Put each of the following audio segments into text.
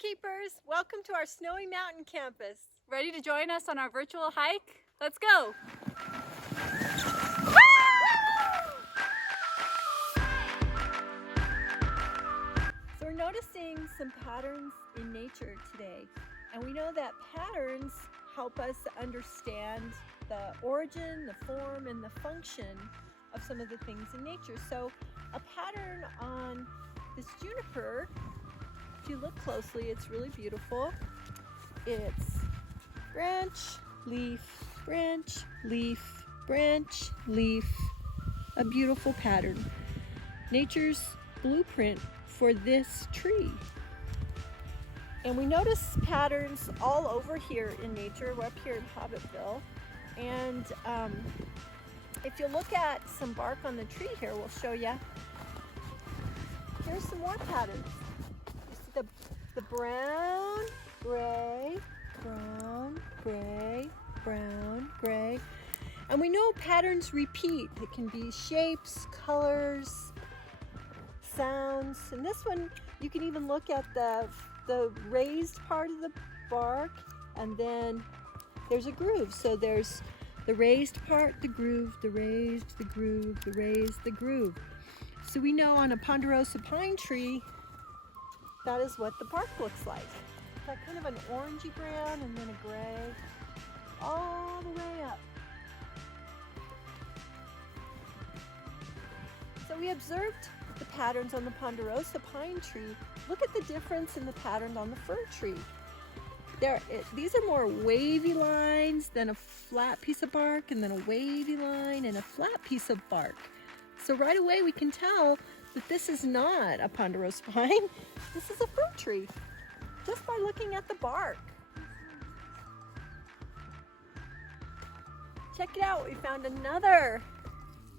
Keepers! Welcome to our Snowy Mountain campus. Ready to join us on our virtual hike? Let's go! So we're noticing some patterns in nature today, and we know that patterns help us understand the origin, the form, and the function of some of the things in nature. So a pattern on this juniper, if you look closely, it's really beautiful. It's branch, leaf, branch, leaf, branch, leaf. A beautiful pattern. Nature's blueprint for this tree. And we notice patterns all over here in nature. We're up here in Hobbitville. And if you look at some bark on the tree here, we'll show you. Here's some more patterns. You see the brown, gray, brown, gray, brown, gray. And we know patterns repeat. It can be shapes, colors, sounds. And this one, you can even look at the raised part of the bark, and then there's a groove. So there's the raised part, the groove, the raised, the groove, the raised, the groove. So we know on a ponderosa pine tree, that is what the bark looks like. Got kind of an orangey brown and then a gray all the way up. So we observed the patterns on the ponderosa pine tree. Look at the difference in the pattern on the fir tree. These are more wavy lines than a flat piece of bark, and then a wavy line and a flat piece of bark. So right away we can tell that this is not a ponderosa pine. This is a fir tree, just by looking at the bark. Check it out, we found another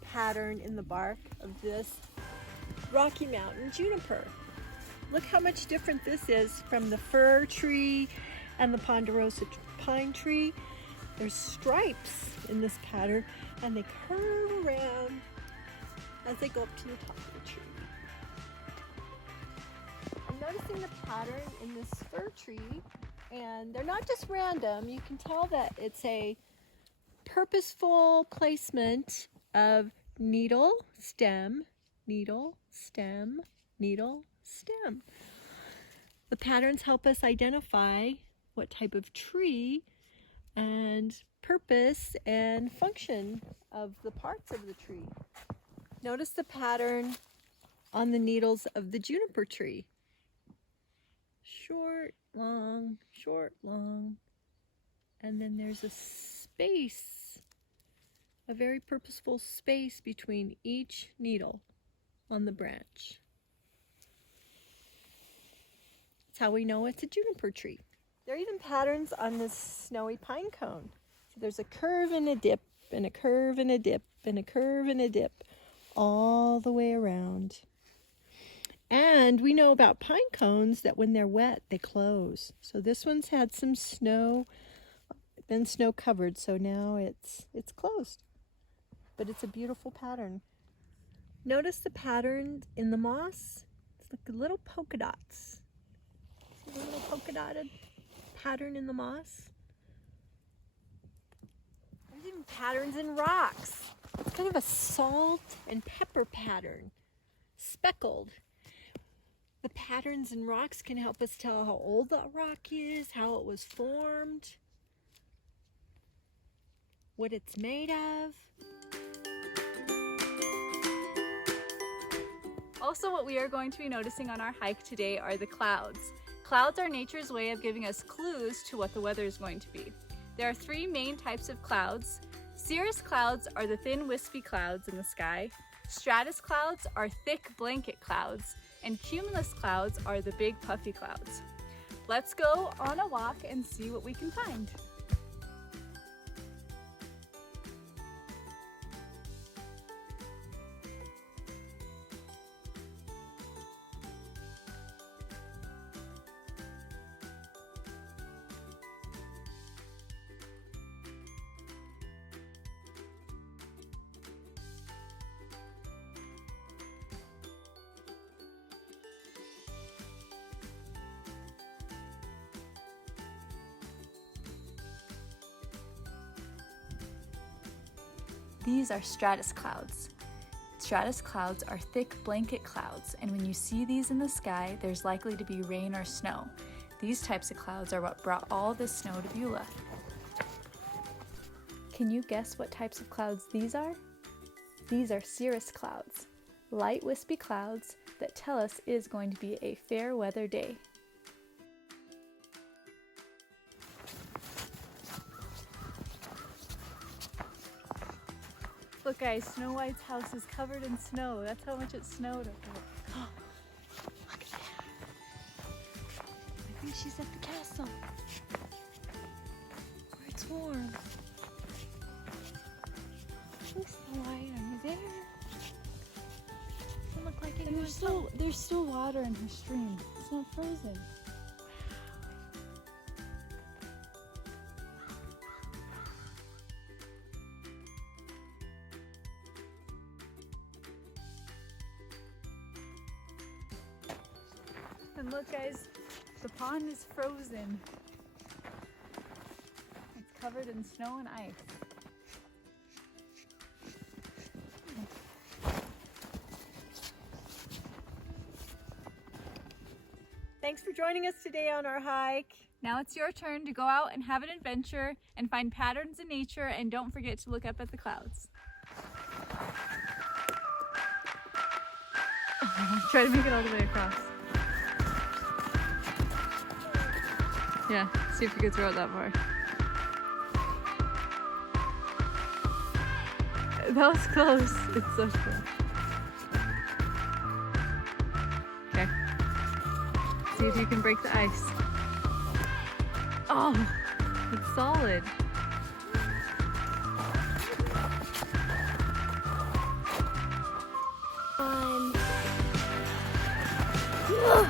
pattern in the bark of this Rocky Mountain juniper. Look how much different this is from the fir tree and the ponderosa pine tree. There's stripes in this pattern, and they curve around as they go up to the top of the tree. I'm noticing the pattern in this fir tree, and they're not just random. You can tell that it's a purposeful placement of needle, stem, needle, stem, needle, stem. The patterns help us identify what type of tree and purpose and function of the parts of the tree. Notice the pattern on the needles of the juniper tree. Short, long, and then there's a space, a very purposeful space between each needle on the branch. That's how we know it's a juniper tree. There are even patterns on this snowy pine cone. So there's a curve and a dip, and a curve and a dip, and a curve and a dip, all the way around. And we know about pine cones that when they're wet, they close. So this one's had some snow, been snow covered, so now it's closed. But it's a beautiful pattern. Notice the pattern in the moss. It's like little polka dots. See the little polka dotted pattern in the moss? There's even patterns in rocks. It's kind of a salt and pepper pattern, speckled. The patterns in rocks can help us tell how old the rock is, how it was formed, what it's made of. Also, what we are going to be noticing on our hike today are the clouds. Clouds are nature's way of giving us clues to what the weather is going to be. There are three main types of clouds. Cirrus clouds are the thin wispy clouds in the sky. Stratus clouds are thick blanket clouds. And cumulus clouds are the big puffy clouds. Let's go on a walk and see what we can find. These are stratus clouds. Stratus clouds are thick blanket clouds, and when you see these in the sky, there's likely to be rain or snow. These types of clouds are what brought all this snow to Beulah. Can you guess what types of clouds these are? These are cirrus clouds, light wispy clouds that tell us it is going to be a fair weather day. Look guys, Snow White's house is covered in snow. That's how much it snowed up there. Look at that. I think she's at the castle where it's warm. Look, Snow White, are you there? Doesn't look like it. There's still water in her stream. It's not frozen. And look guys, the pond is frozen. It's covered in snow and ice. Thanks for joining us today on our hike. Now it's your turn to go out and have an adventure and find patterns in nature, and don't forget to look up at the clouds. Try to make it all the way across. Yeah, see if you can throw it that far. That was close. It's so cool. Okay. See if you can break the ice. Oh, it's solid. Ugh.